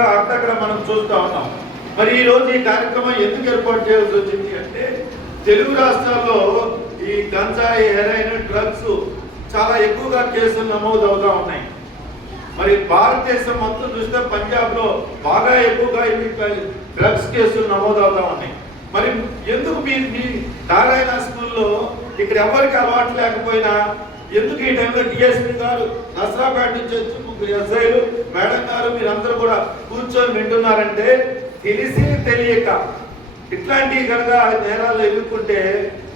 రకాలుగా అక్కడక్కడ మనం చూస్తూ ఉన్నాం. మరి ఈ రోజు ఈ కార్యక్రమం ఎందుకు ఏర్పాటు చేయాల్సి వచ్చింది అంటే, తెలుగు రాష్ట్రాల్లో ఈ గంజాయి, హెరాయిన్, డ్రగ్స్ చాలా ఎక్కువగా కేసులు నమోదు అవుతూ ఉన్నాయి. మరి భారతదేశం మొత్తం చూస్తే పంజాబ్లో బాగా ఎక్కువగా ఇవి డ్రగ్స్ కేసులు నమోదు అవుతూ ఉన్నాయి. మరి ఎందుకు మీ నారాయణ స్కూల్లో ఇక్కడ ఎవరికి అలవాటు లేకపోయినా ఎందుకు ఈ టైంలో డిఎస్పీ గారు నసరాపేట నుంచి వచ్చి ముగ్గురు ఎస్ఐలు మేడం గారు మీరందరూ కూడా కూర్చొని వింటున్నారంటే తెలిసి తెలియక ఇట్లాంటివి కనుక నేరాలు ఎదుర్కొంటే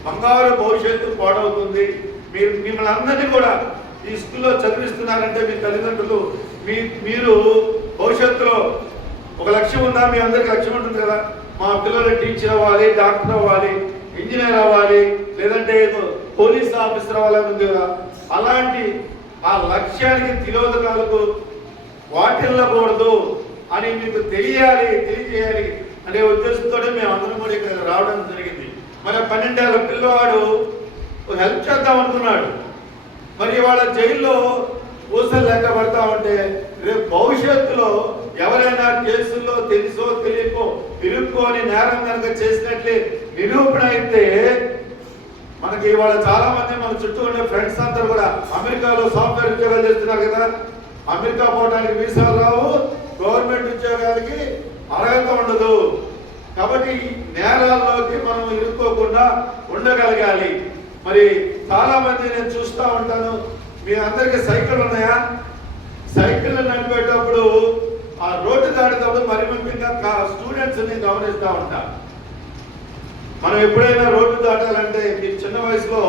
బంగారు భవిష్యత్తు పాడవుతుంది. మిమ్మల్ని అందరినీ కూడా ఈ స్కూల్లో చదివిస్తున్నారంటే మీ తల్లిదండ్రులు మీరు భవిష్యత్తులో ఒక లక్ష్యం ఉందా? మీ అందరికి లక్ష్యం ఉంటుంది కదా, మా పిల్లలు టీచర్ అవ్వాలి, డాక్టర్ అవ్వాలి, ఇంజనీర్ అవ్వాలి, లేదంటే పోలీస్ ఆఫీసర్ అవ్వాలని ఉంది కదా. అలాంటి ఆ లక్ష్యానికి తిరోధకాలకు వాటిల్లకూడదు అని మీకు తెలియజేయాలి అనే ఉద్దేశంతో మేము అందరం కూడా ఇక్కడ రావడం జరిగింది. మరి 12 ఏళ్ల పిల్లవాడు హెల్ప్ చేద్దాం అనుకున్నాడు. మరి వాళ్ళ జైల్లో ఊసలు లెక్క పడతా ఉంటే రేపు భవిష్యత్తులో ఎవరైనా కేసుల్లో తెలుసో తెలియకో ఇరుక్కొని నేరం కనుక చేసినట్లే నిరూపణ అయితే మనకి ఇవాళ చాలా మంది మన చుట్టూ ఉండే ఫ్రెండ్స్ అందరూ కూడా అమెరికాలో సాఫ్ట్వేర్ ఉద్యోగాలు చేస్తున్నారు కదా. అమెరికా పోవడానికి వీసాలు రావు, గవర్నమెంట్ ఉద్యోగాలకి అర్హత ఉండదు. కాబట్టి నేరాల్లోకి మనం ఇరుక్కోకుండా ఉండగలగాలి. మరి చాలా మంది నేను చూస్తూ ఉంటాను, మీ అందరికీ సైకిల్ ఉన్నాయా? సైకిల్ నడిపేటప్పుడు ఆ రోడ్డు దాటేటప్పుడు మరి ముఖ్యంగా స్టూడెంట్స్ని గమనిస్తూ ఉంటాం. మనం ఎప్పుడైనా రోడ్డు దాటాలంటే మీరు చిన్న వయసులో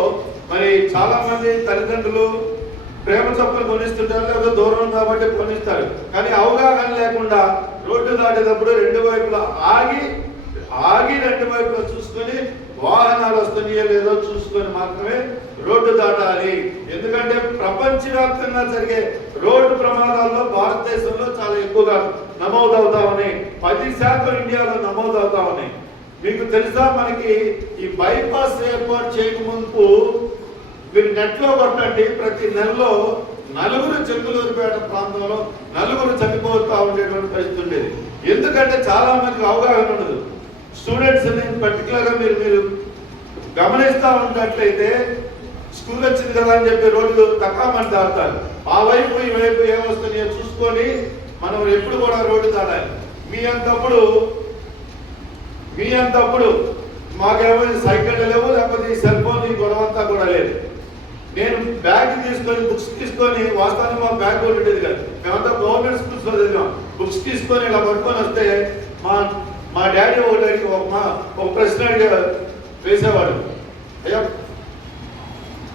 మరి చాలా మంది తల్లిదండ్రులు ప్రేమ చప్పులు కొనిస్తుంటారు, లేదా దూరం కాబట్టి కొనిస్తారు. కానీ అవగాహన లేకుండా రోడ్డు దాటేటప్పుడు రెండు వైపులా ఆగి రెండు వైపులా చూసుకొని వాహనాలు వస్తున్నాయో లేదో చూసుకొని మాత్రమే రోడ్డు దాటాలి. ఎందుకంటే ప్రపంచవ్యాప్తంగా జరిగే రోడ్డు ప్రమాదాల్లో భారతదేశంలో చాలా ఎక్కువగా నమోదవుతా ఉన్నాయి. 10% ఇండియాలో నమోదవుతా ఉన్నాయి. మీకు తెలుసా, మనకి ఈ బైపాస్ ఏర్పాటు చేయకముందు మీరు నెట్లో కొట్టండి, ప్రతి నెలలో 4 చెంగులూరుపేట ప్రాంతంలో 4 చనిపోతూ ఉండేటువంటి పరిస్థితి ఉండేది. ఎందుకంటే చాలా మందికి అవగాహన ఉండదు. స్టూడెంట్స్ పర్టికులర్గా మీరు గమనిస్తూ ఉన్నట్లయితే స్కూల్ వచ్చింది కదా అని చెప్పి రోడ్డు తక్కువ మంది దాటారు. ఆ వైపు ఈ వైపు ఏమొస్తున్నాయో చూసుకొని మనం ఎప్పుడు కూడా రోడ్డు దాటాలి. మీ అంతప్పుడు మాకేమో సైకిల్ లేవు, లేకపోతే ఈ సెల్ ఫోన్ ఈ గొడవంతా కూడా లేదు. నేను బ్యాగ్ తీసుకొని బుక్స్ తీసుకొని వాస్తవానికి మా బ్యాగ్ కూడా ఉండేది కాదు. మేమంతా గవర్నమెంట్ స్కూల్స్లో చదివాం. బుక్స్ తీసుకొని ఇలా పట్టుకొని వస్తే మా డాడీ ఒక ప్రశ్న వేసేవాడు, అయ్యా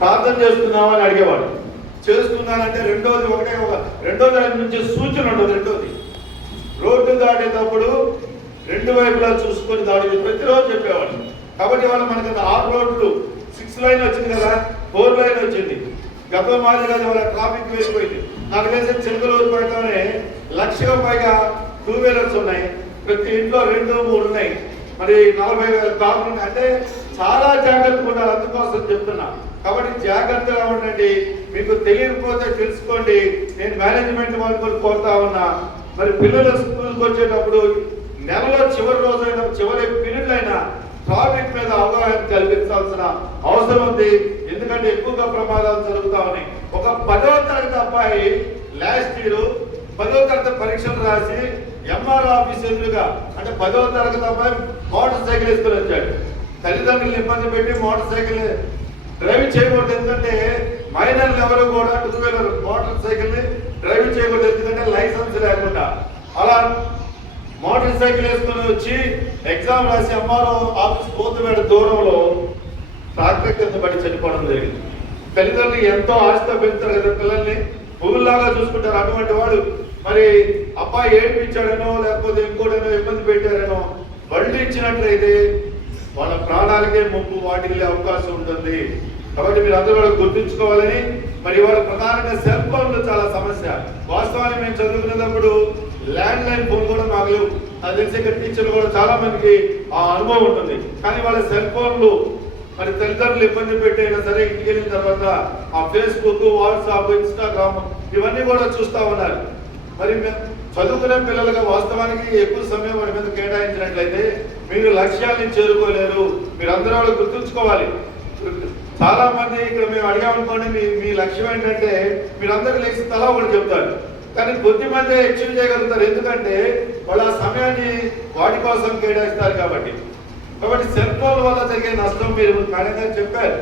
ప్రార్థన చేస్తున్నావా అని అడిగేవాడు. చేస్తున్నానంటే రెండో దాని నుంచి సూచన ఉండదు. రెండోది, రోడ్డు దాటేటప్పుడు 2 వైపులా చూసుకొని దాడి ప్రతిరోజు చెప్పేవాడు. కాబట్టి వాళ్ళు మనకి 6 రోడ్లు 6 లైన్ వచ్చింది కదా, 4 లైన్ వచ్చింది. గతం మాదిరి కదా వాళ్ళ ట్రాఫిక్ వెళ్ళిపోయింది. నాకు తెలిసి చెంగులూరుపేటలోనే 1,00,000 పైగా 2 వీలర్స్ ఉన్నాయి. ప్రతి ఇంట్లో 2-3 ఉన్నాయి. మరి 40,000 కార్లు ఉన్నాయి. అంటే చాలా జాగ్రత్తగా ఉండాలి. అందుకోసం చెప్తున్నా. కాబట్టి జాగ్రత్తగా ఉండండి. మీకు తెలియకపోతే తెలుసుకోండి. నేను మేనేజ్మెంట్ వాళ్ళని కోరుతా ఉన్నా, మరి పిల్లలు స్కూల్కి వచ్చేటప్పుడు నెలలో చివరి రోజైనా చివరి పీరియడ్ అయినా ట్రాఫిక్ మీద అవగాహన కల్పించాల్సిన అవసరం ఉంది. ఎందుకంటే ఎక్కువగా ప్రమాదాలు జరుగుతూ ఉన్నాయి. ఒక 10వ తరగతి అబ్బాయి లాస్ట్ ఇయర్ 10వ తరగతి పరీక్షలు రాసి ఎంఆర్ ఆఫీస్ ఎదురుగా, అంటే 10వ తరగతి అబ్బాయి మోటార్ సైకిల్ వేసుకొని వచ్చాడు. తల్లిదండ్రులు ఇబ్బంది పెట్టి మోటార్ సైకిల్ డ్రైవ్ చేయకూడదు. ఎందుకంటే మైనర్లు ఎవరు కూడా 2 వీలర్ మోటార్ సైకిల్ ని డ్రైవ్ చేయకూడదు. ఎందుకంటే లైసెన్స్ లేకుండా. అలా మోటార్ సైకిల్ వేసుకొని వచ్చి ఎగ్జామ్ రాసి ఎంఆర్ఓ ఆఫీస్ పోతువేడ దూరంలో ట్రాక్టర్ కింద పడి చనిపోవడం జరిగింది. తల్లిదండ్రులు ఎంతో ఆశతో పెంచుతారు కదా, పిల్లల్ని పువ్వుల్లాగా చూసుకుంటారు. అటువంటి వాడు మరి అబ్బాయి ఏడిపించాడనో లేకపోతే ఇంకోటనో ఇబ్బంది పెట్టారనో బళ్ళు ఇచ్చినట్లయితే వాళ్ళ ప్రాణాలకే ముప్పు వాటిల్లే అవకాశం ఉంటుంది. కాబట్టి మీరు అందరూ కూడా గుర్తుంచుకోవాలని. మరి వాళ్ళ ప్రధానంగా సెల్ ఫోన్లు చాలా సమస్య. వాస్తవానికి మేము చదువుకునేటప్పుడు ల్యాండ్ లైన్ ఫోన్ కూడా మాకు లేవు. అది తెలిసి ఇక్కడ టీచర్లు కూడా చాలా మందికి ఆ అనుభవం ఉంటుంది. కానీ వాళ్ళ సెల్ ఫోన్లు మరి తల్లిదండ్రులు ఇబ్బంది పెట్టైనా సరే ఇంటికి వెళ్ళిన తర్వాత ఆ ఫేస్బుక్, వాట్సాప్, ఇన్స్టాగ్రామ్ ఇవన్నీ కూడా చూస్తూ ఉన్నారు. మరి చదువుకునే పిల్లలుగా వాస్తవానికి ఎక్కువ సమయం వాడి మీద కేటాయించినట్లయితే మీరు లక్ష్యాన్ని చేరుకోలేరు. మీరు అందరూ వాళ్ళు గుర్తుంచుకోవాలి. చాలా మంది ఇక్కడ మేము అడిగామనుకోండి, మీ లక్ష్యం ఏంటంటే మీరందరూ లేచి తలా ఒకటి చెప్తారు, కానీ కొద్ది మంది అచీవ్ చేయగలుగుతారు. ఎందుకంటే వాళ్ళు ఆ సమయాన్ని వాటి కోసం కేటాయిస్తారు కాబట్టి. సెల్ ఫోన్ వల్ల జరిగే నష్టం మీరు మేడం గారు చెప్పారు.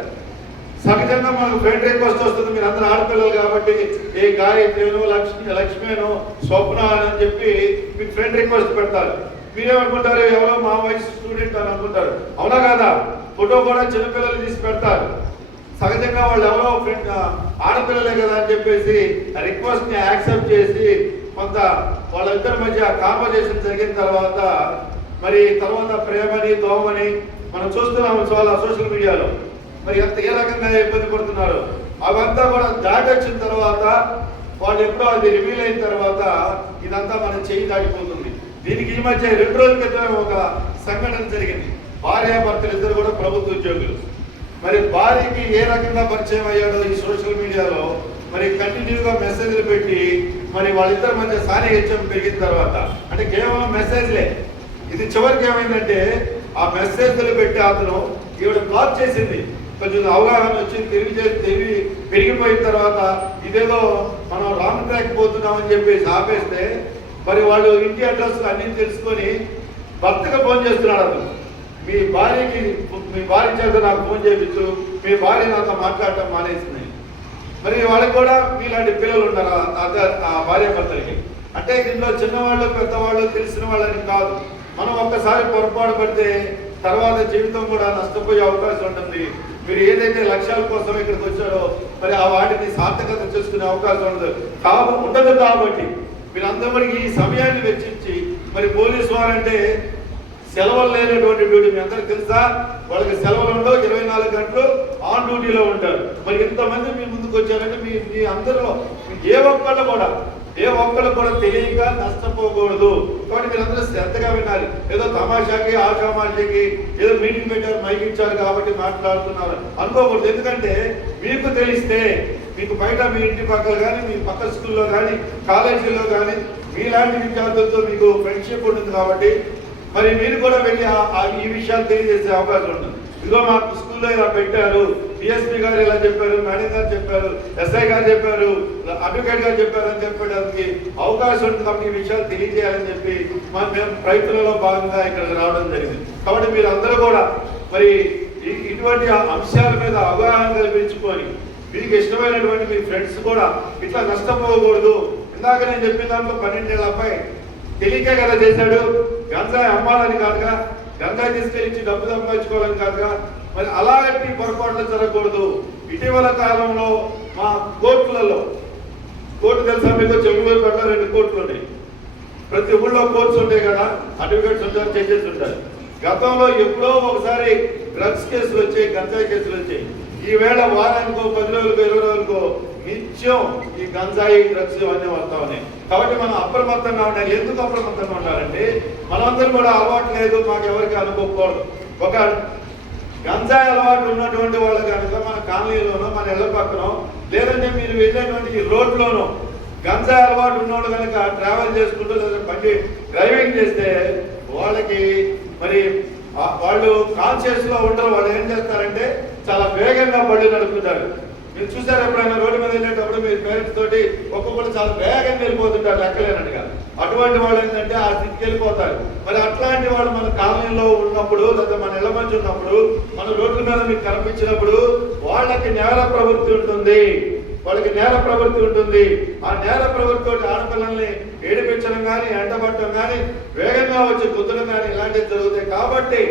సహజంగా మనకు ఫ్రెండ్ రిక్వెస్ట్ వస్తుంది, మీరు అందరూ ఆడపిల్లలు కాబట్టి ఏ గాయత్రిను లక్ష్మీను స్వప్న అని చెప్పి మీకు ఫ్రెండ్ రిక్వెస్ట్ పెడతారు. మీరేమనుకుంటారు, ఎవరో మా వయసు స్టూడెంట్ అని అనుకుంటారు. అవునా కాదా? ఫోటో కూడా చిన్నపిల్లలు తీసి పెడతారు. సహజంగా వాళ్ళు ఎవరో ఫ్రెండ్ ఆడపిల్లలే కదా అని చెప్పేసి రిక్వెస్ట్ ని యాక్సెప్ట్ చేసి కొంత వాళ్ళిద్దరి మధ్య కాన్వర్జేషన్ జరిగిన తర్వాత మరి తర్వాత ప్రేమని దోమని మనం చూస్తున్నాము చాలా సోషల్ మీడియాలో. మరి ఎంత ఏ రకంగా ఇబ్బంది పడుతున్నారు అవంతా కూడా దాటి వచ్చిన తర్వాత వాళ్ళు ఎప్పుడో అది రివీల్ అయిన తర్వాత ఇదంతా మనం చేయి దాటిపోతుంది. దీనికి ఈ మధ్య 2 రోజుల క్రితం ఒక సంఘటన జరిగింది. భార్యాభర్తలు ఇద్దరు కూడా ప్రభుత్వ ఉద్యోగులు. మరి భార్యకి ఏ రకంగా పరిచయం అయ్యాడో ఈ సోషల్ మీడియాలో మరి కంటిన్యూగా మెసేజ్లు పెట్టి మరి వాళ్ళిద్దరి మధ్య సాన్నిహిత్యం పెరిగిన తర్వాత అంటే కేవలం మెసేజ్లే. ఇది చివరికి ఏమైందంటే ఆ మెసేజ్లు పెట్టి అతను ఈవిడ బ్లాక్ చేసింది. కొంచెం అవగాహన వచ్చి తెలివి పెరిగిపోయిన తర్వాత ఇదేదో మనం రాంగ్ ట్రాక్ పోతున్నామని చెప్పేసి ఆపేస్తే మరి వాళ్ళు ఇంటి అడ్రస్ అన్ని తెలుసుకొని భర్తగా ఫోన్ చేస్తున్నాడు. అతను మీ భార్య చేత నాకు ఫోన్ చేయించు, మీ భార్య నాతో మాట్లాడటం మానేసింది. మరి వాళ్ళకి కూడా మీలాంటి పిల్లలు ఉన్నారు ఆ భార్య భర్తలకి. అంటే దీంట్లో చిన్నవాళ్ళు పెద్దవాళ్ళు తెలిసిన వాళ్ళని కాదు. మనం ఒక్కసారి పొరపాటు పడితే తర్వాత జీవితం కూడా నష్టపోయే అవకాశం ఉంటుంది. మీరు ఏదైతే లక్ష్యాల కోసం ఇక్కడికి వచ్చారో మరి ఆ వాటిని సార్థకత చేసుకునే అవకాశం ఉండదు. కాబట్టి మీరందరికీ ఈ సమయాన్ని వెచ్చించి మరి పోలీసు వారంటే సెలవులు లేనటువంటి డ్యూటీ. మీ అందరికి తెలుసా, వాళ్ళకి సెలవులు ఉండవు, 24 గంటలు ఆన్ డ్యూటీలో ఉంటారు. మరి ఇంతమంది మీ ముందుకు వచ్చారంటే మీ అందరిలో ఏ ఒక్కళ్ళు కూడా తెలియక నష్టపోకూడదు. కాబట్టి మీరందరూ శ్రద్ధగా వినాలి. ఏదో తమాషాకి ఆషామాషికి ఏదో మీటింగ్ పెట్టారు, మైక్ ఇచ్చారు కాబట్టి మాట్లాడుతున్నారు అనుకోకూడదు. ఎందుకంటే మీకు తెలిస్తే మీకు బయట మీ ఇంటి పక్కల కానీ మీ పక్క స్కూల్లో కానీ కాలేజీలో కానీ మీలాంటి విద్యార్థులతో మీకు ఫ్రెండ్షిప్ ఉంటుంది. కాబట్టి మరి మీరు కూడా వెళ్ళి ఈ విషయాలు తెలియజేసే అవకాశం ఉంటుంది. ఇదిగో మా స్కూల్లో ఇలా పెట్టారు, డిఎస్పీ గారు ఇలా చెప్పారు, మేడం గారు చెప్పారు, ఎస్ఐ గారు చెప్పారు, అడ్వకేట్ గారు చెప్పారు అని చెప్పడానికి అవకాశం ఉంటుంది. కాబట్టి ఈ విషయాలు తెలియజేయాలని చెప్పి మేము ప్రయత్నంలో భాగంగా ఇక్కడికి రావడం జరిగింది. కాబట్టి మీరు అందరూ కూడా మరి ఇటువంటి అంశాల మీద అవగాహన కల్పించుకొని మీకు ఇష్టమైనటువంటి మీ ఫ్రెండ్స్ కూడా ఇట్లా నష్టపోకూడదు. ఇందాక నేను చెప్పిన దాంట్లో 12 ఏళ్ళ అబ్బాయి తెలియకే కదా చేశాడు. గంజాయి అమ్మాలని కాదుగా, గంజాయి తీసుకెళ్ళి డబ్బు సంపాదించుకోవాలని కాదుగా. మరి అలాంటి పొరపాట్లు జరగకూడదు. ఇటీవల కాలంలో మా కోర్టులలో తెలుసా మీకు, చెవులూరు పట్ల 2 కోర్టులు ఉన్నాయి. ప్రతి ఊళ్ళో కోర్ట్స్ ఉంటాయి కదా, అడ్వకేట్స్ ఉంటారు, జడ్జెస్ ఉంటారు. గతంలో ఎప్పుడో ఒకసారి డ్రగ్స్ కేసులు వచ్చాయి, గంజాయి కేసులు వచ్చాయి. ఈవేళ వారానికో 10 రోజులకో 20 రోజులకో నిత్యం ఈ గంజాయి డ్రగ్స్ అన్నీ వస్తా ఉన్నాయి. కాబట్టి మనం అప్రమత్తంగా ఉండాలి. ఎందుకు అప్రమత్తంగా ఉండాలంటే మనందరం కూడా అలవాటు లేదు, మాకు ఎవరికి అనుకోకూడదు. ఒక గంజాయి అలవాటు ఉన్నటువంటి వాళ్ళు కనుక మన కాలనీలోనో మన ఇళ్ల పక్కనో లేదంటే మీరు వెళ్ళేటువంటి ఈ రోడ్లోనో గంజాయి అలవాటు ఉన్నోళ్ళు కనుక ట్రావెల్ చేసుకుంటూ లేదా బండి డ్రైవింగ్ చేస్తే వాళ్ళకి మరి వాళ్ళు కాన్షియస్ లో ఉండరు. వాళ్ళు ఏం చేస్తారంటే చాలా వేగంగా బండి నడుపుతుంటారు. మీరు చూసారు ఎప్పుడైనా రోడ్డు మీద వెళ్ళేటప్పుడు మీ పేరెంట్స్ తోటి ఒక్కొక్కరు చాలా వేగంగా వెళ్ళిపోతుంటారు లెక్కలేనట్టుగా. అటువంటి వాళ్ళు ఏంటంటే ఆ స్థితికి వెళ్ళిపోతారు. మరి అట్లాంటి వాళ్ళు మన కాలనీలో ఉన్నప్పుడు లేదా మన ఇళ్ల మధ్య ఉన్నప్పుడు మన రోడ్ల మీద మీకు కనిపించినప్పుడు వాళ్ళకి నేర ప్రవృత్తి ఉంటుంది. ఆ నేర ప్రవృత్తి ఆడపిల్లల్ని ఏడిపించడం కానీ ఎండబట్టడం కానీ వేగంగా వచ్చి గుద్దడం కానీ ఇలాంటివి జరుగుతాయి. కాబట్టి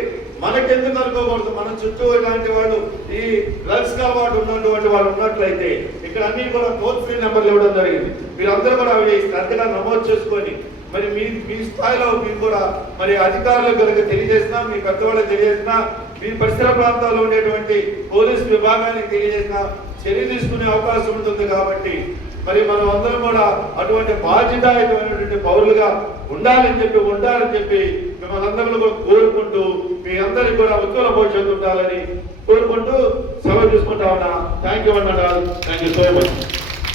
మనకెందుకు అనుకోకూడదు, మన చుట్టూ ఇలాంటి వాళ్ళు ఈ డ్రగ్స్ అలవాటు ఉన్నటువంటి వాళ్ళు ఉన్నట్లయితే ఇక్కడ అన్ని కూడా టోల్ ఫ్రీ నెంబర్లు ఇవ్వడం జరిగింది. మీరందరూ కూడా అవి శ్రద్ధగా నమోదు చేసుకొని మరి మీ స్థాయిలో మీరు కూడా మరి అధికారులకు కనుక తెలియజేసినా, మీ పెద్దవాళ్ళకి తెలియజేసినా, మీ పరిసర ప్రాంతాల్లో ఉండేటువంటి పోలీసు విభాగానికి తెలియజేసినా చర్య తీసుకునే అవకాశం ఉంటుంది. కాబట్టి మరి మనం అందరం కూడా అటువంటి బాధ్యతాయుతమైనటువంటి పౌరులుగా ఉండాలని చెప్పి మిమ్మల్ని అందరిలో కూడా కోరుకుంటూ మీ అందరికి కూడా ఉజ్వల భవిష్యత్తు ఉండాలని కోరుకుంటూ సెలవు తీసుకుంటా ఉన్నా. థ్యాంక్ యూ అన్నాడు. Thank you so much.